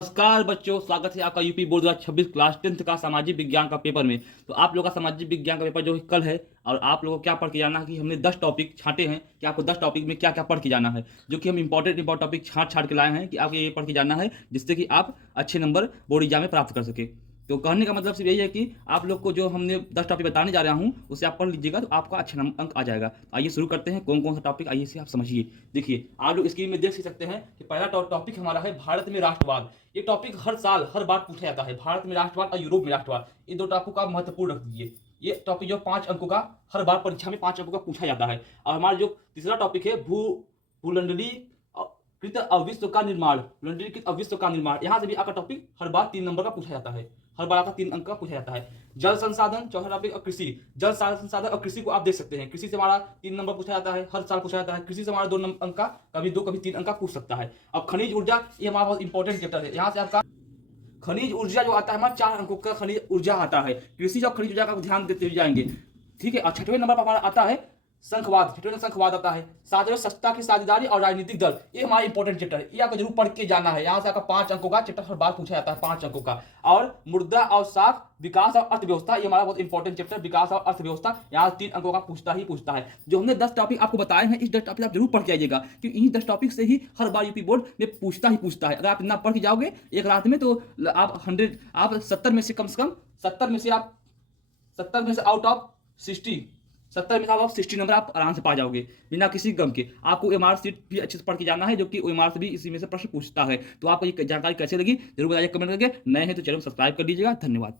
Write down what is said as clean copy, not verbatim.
नमस्कार बच्चों, स्वागत है आपका यूपी बोर्ड 2026 क्लास 10th का सामाजिक विज्ञान का पेपर में। तो आप लोगों का सामाजिक विज्ञान का पेपर जो कल है, और आप लोगों को क्या पढ़ के जाना है कि हमने 10 टॉपिक छांटे हैं कि आपको 10 टॉपिक में क्या क्या पढ़ के जाना है, जो कि हम इंपॉर्टेंट टॉपिक छांट छांट के लाए हैं कि आपको ये पढ़ के जाना है, जिससे कि आप अच्छे नंबर बोर्ड एग्जाम में प्राप्त कर सके। तो कहने का मतलब सिर्फ यही है कि आप लोग को जो हमने 10 टॉपिक बताने जा रहा हूँ उसे आप पढ़ लीजिएगा तो आपका अच्छा अंक आ जाएगा। तो आइए शुरू करते हैं, कौन कौन सा टॉपिक आइए से आप समझिए। देखिए, आप लोग स्क्रीन में देख सकते हैं कि पहला टॉपिक हमारा है भारत में राष्ट्रवाद। ये टॉपिक हर साल हर बार पूछा जाता है, भारत में राष्ट्रवाद और यूरोप में राष्ट्रवाद। ये दो टॉपिक का महत्वपूर्ण रख दीजिए। ये टॉपिक जो 5 अंकों का हर बार परीक्षा में 5 अंकों का पूछा जाता है। और हमारा जो तीसरा टॉपिक है भूलंडली कृत अविश्व का निर्माण, भूलंडलीकृत अविश्व का निर्माण। यहाँ से भी आपका टॉपिक हर बार 3 नंबर का पूछा जाता है, हर बार आपका 3 अंक का पूछा जाता है। जल संसाधन, चौथा टॉपिक और कृषि। जल संसाधन और कृषि को आप देख सकते हैं, कृषि से हमारा 3 नंबर पूछा जाता है, हर साल पूछा जाता है। कृषि से हमारा 2 अंक का, कभी 2 कभी 3 अंक का पूछ सकता है। अब खनिज ऊर्जा, ये हमारा बहुत इंपॉर्टेंट चैप्टर है। यहाँ से आपका खनिज ऊर्जा जो आता है हमारा 4 अंकों का खनिज ऊर्जा आता है। कृषि और खनिज ऊर्जा का ध्यान देते हुए जाएंगे, ठीक है। और 6वें नंबर पर हमारा आता है संखवाद, 6वें संखवाद आता है। 7वें सत्ता की साझेदारी और राजनीतिक दल, ये हमारा इंपॉर्टेंट चैप्टर है, ये आपको जरूर पढ़ के जाना है। यहाँ से आपका 5 अंकों का चैप्टर हर बार पूछा जाता है, 5 अंकों का। और मुद्रा और साख, विकास और अर्थव्यवस्था, ये हमारा बहुत इंपॉर्टेंट चैप्टर, विकास और अर्थव्यवस्था। यहाँ 3 अंकों का पूछता है। जो हमने 10 टॉपिक आपको बताए हैं, इस 10 टॉपिक आप जरूर पढ़ के आइएगा, क्योंकि इन्हीं 10 टॉपिक से ही हर बार यूपी बोर्ड में पूछता है। अगर आप इतना पढ़ के जाओगे एक रात में तो आप 70 में से कम से कम 70 में से आउट ऑफ 60, 70 में से आप 60 नंबर आप आराम से पा जाओगे बिना किसी गम के। आपको एमआर सीट भी अच्छे से पढ़ के जाना है, जो कि एमआर से भी इसी में से प्रश्न पूछता है। तो आपको ये जानकारी कैसे लगी जरूर बताइए कमेंट करके। नए हैं तो चैनल सब्सक्राइब कर लीजिएगा। धन्यवाद।